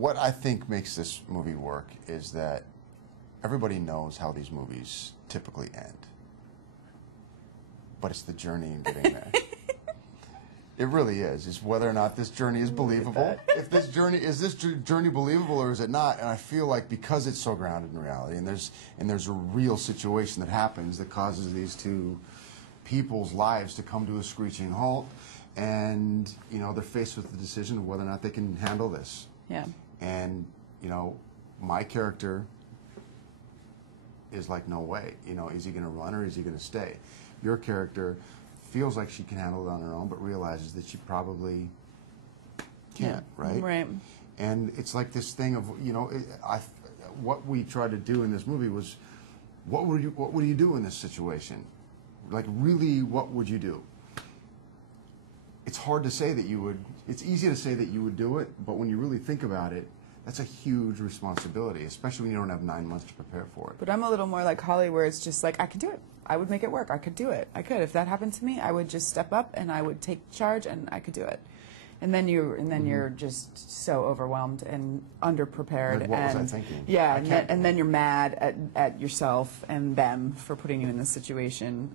what I think makes this movie work is that everybody knows how these movies typically end. But it's the journey in getting there. It really is whether or not this journey is believable. If this journey, is this journey believable or is it not? And I feel like because it's so grounded in reality and there's a real situation that happens that causes these two people's lives to come to a screeching halt, and you know, they're faced with the decision of whether or not they can handle this. Yeah. And you know, my character is like, no way. You know, is he going to run or is he going to stay? Your character feels like she can handle it on her own, but realizes that she probably can't, right? Right. And it's like this thing of, you know, what we tried to do in this movie was, what would you do in this situation? Like, really, what would you do? It's hard to say that you would. It's easy to say that you would do it, but when you really think about it, that's a huge responsibility, especially when you don't have 9 months to prepare for it. But I'm a little more like Holly, where it's just like, I could do it. I would make it work. I could do it. I could. If that happened to me, I would just step up and I would take charge and I could do it. And then you're just so overwhelmed and underprepared. Like, what was I thinking? Yeah, and then you're mad at yourself and them for putting you in this situation.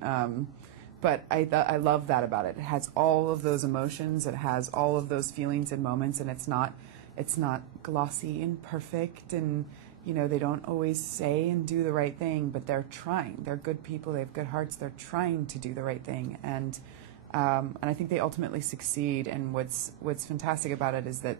But I love that about it. It has all of those emotions. It has all of those feelings and moments, and it's not glossy and perfect, and you know, they don't always say and do the right thing, but they're trying. They're good people. They have good hearts. They're trying to do the right thing, and I think they ultimately succeed. And what's fantastic about it is that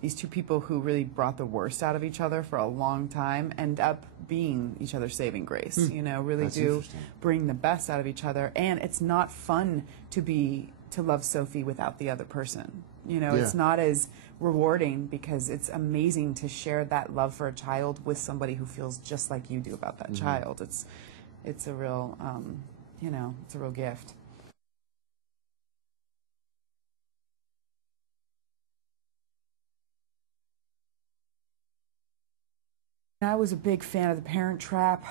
these two people who really brought the worst out of each other for a long time end up being each other's saving grace. You know, really That's do bring the best out of each other. And it's not fun to love Sophie without the other person. You know, it's not as rewarding, because it's amazing to share that love for a child with somebody who feels just like you do about that child. It's a real, you know, it's a real gift. I was a big fan of The Parent Trap,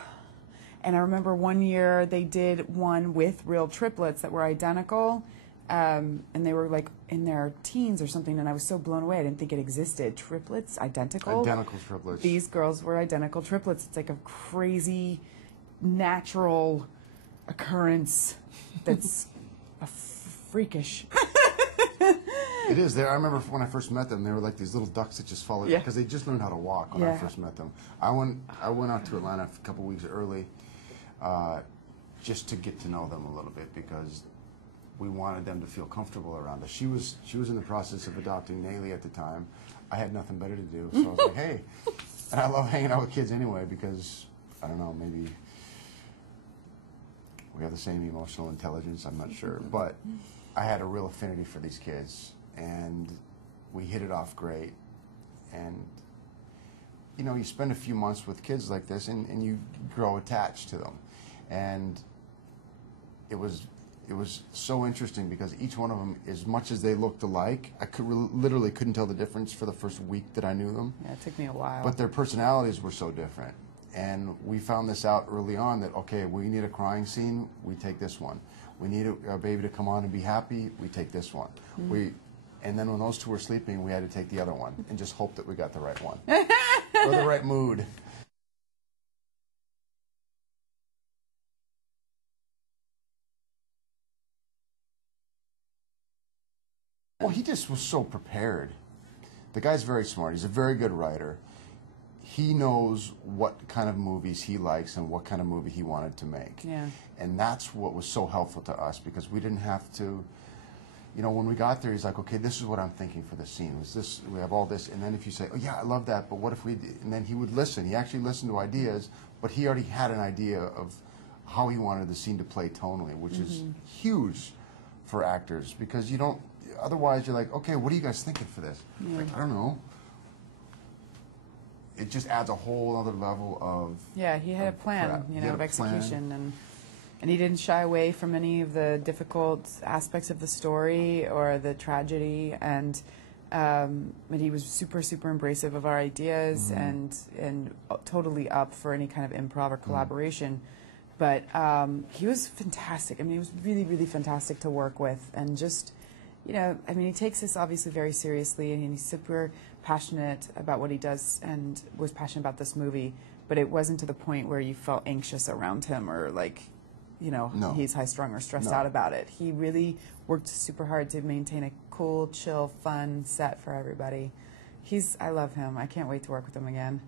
and I remember one year they did one with real triplets that were identical, and they were like in their teens or something, and I was so blown away. I didn't think it existed. Triplets, identical? Identical triplets. These girls were identical triplets. It's like a crazy, natural occurrence that's freakish. It is. I remember when I first met them, they were like these little ducks that just followed, because they just learned how to walk when I first met them. I went out to Atlanta a couple weeks early just to get to know them a little bit, because we wanted them to feel comfortable around us. She was in the process of adopting Nayli at the time. I had nothing better to do, so I was like, hey. And I love hanging out with kids anyway, because, I don't know, maybe we have the same emotional intelligence, I'm not sure. But I had a real affinity for these kids, and we hit it off great. And, you know, you spend a few months with kids like this, and you grow attached to them. And it was so interesting, because each one of them, as much as they looked alike, I literally couldn't tell the difference for the first week that I knew them. Yeah, it took me a while. But their personalities were so different. And we found this out early on, that, okay, we need a crying scene, we take this one. We need a baby to come on and be happy, we take this one. And then when those two were sleeping, we had to take the other one and just hope that we got the right one. Or the right mood. Well, he just was so prepared. The guy's very smart. He's a very good writer. He knows what kind of movies he likes and what kind of movie he wanted to make. Yeah. And that's what was so helpful to us, because we didn't have to, you know, when we got there, he's like, okay, this is what I'm thinking for this scene. Was this, we have all this, and then if you say, oh yeah, I love that, but what if we, and then he would listen. He actually listened to ideas, but he already had an idea of how he wanted the scene to play tonally, which is huge for actors, because you don't, otherwise you're like, okay, what are you guys thinking for this? Like, I don't know. It just adds a whole other level of he had a plan, you know, of execution, plan. and he didn't shy away from any of the difficult aspects of the story or the tragedy, and he was super embracive of our ideas and totally up for any kind of improv or collaboration. But he was fantastic. I mean, he was really fantastic to work with, and just, you know, I mean, he takes this obviously very seriously, and he's super passionate about what he does, and was passionate about this movie. But it wasn't to the point where you felt anxious around him, or like, you know, No. he's high strung or stressed No. out about it. He really worked super hard to maintain a cool, chill, fun set for everybody. I love him. I can't wait to work with him again.